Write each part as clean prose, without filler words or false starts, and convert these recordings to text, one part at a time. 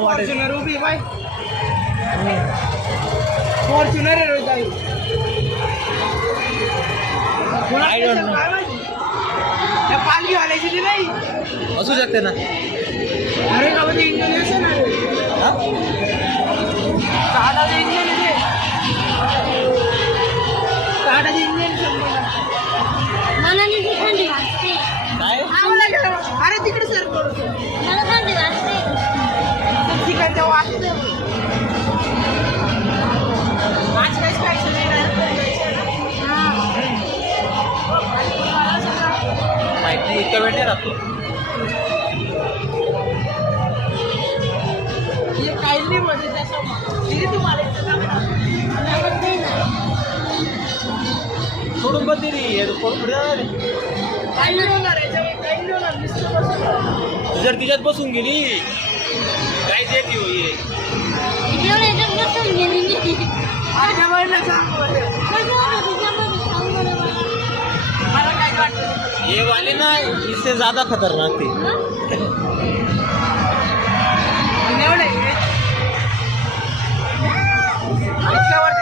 Fortuner उभी bye Fortuner पालखी घालायची ती नाही असू शकते ना. अरे का म्हणजे इंजिन साधाचं इंजिन आहे साधाचं इंजिन मला नाही थंडी वाजते. अरे तिकडे सर मला थंडी वाजते. तिकडच्या वाजते आज काहीच खायचं नाही माहिती इतका वेळ नाही राहतो. काही नाही म्हणजे त्याचं तुम्हाला सोडून पण दिली जर तिच्यात बसून गेली काय देत ये ये वाले ना इससे ज्यादा खतरनाक थी.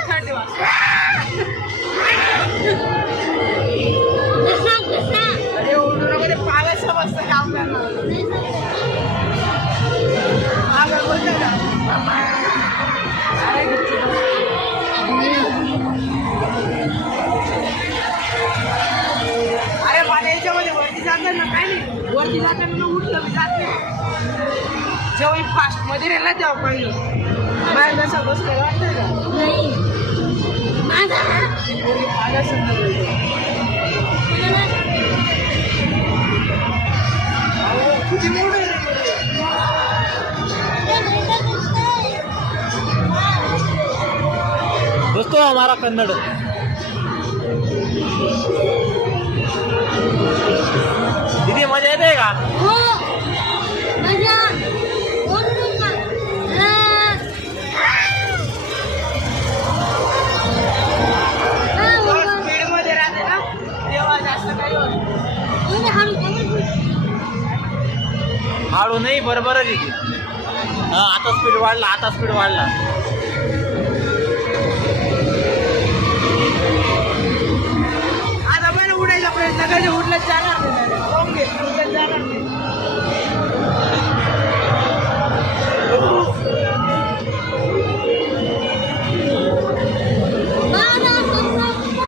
थंडी वाजते अरे उडून पागायचं मस्त काम करणार अरे मला याच्यामध्ये वरती जाताना काय नाही वरती जाताना उठलं मी जात नाही जेव्हा फास्ट मध्ये राहिला तेव्हा पाहिलं बाहेर कसं बसलेलं वाटतं का दोस्तों हमारा कन्नड़ दीदी मजा येते का? हो मजा स्पीड मध्ये राहते ना तेव्हा जास्त काही होत हळू नाही बरोबरच येते. हा आता स्पीड वाढला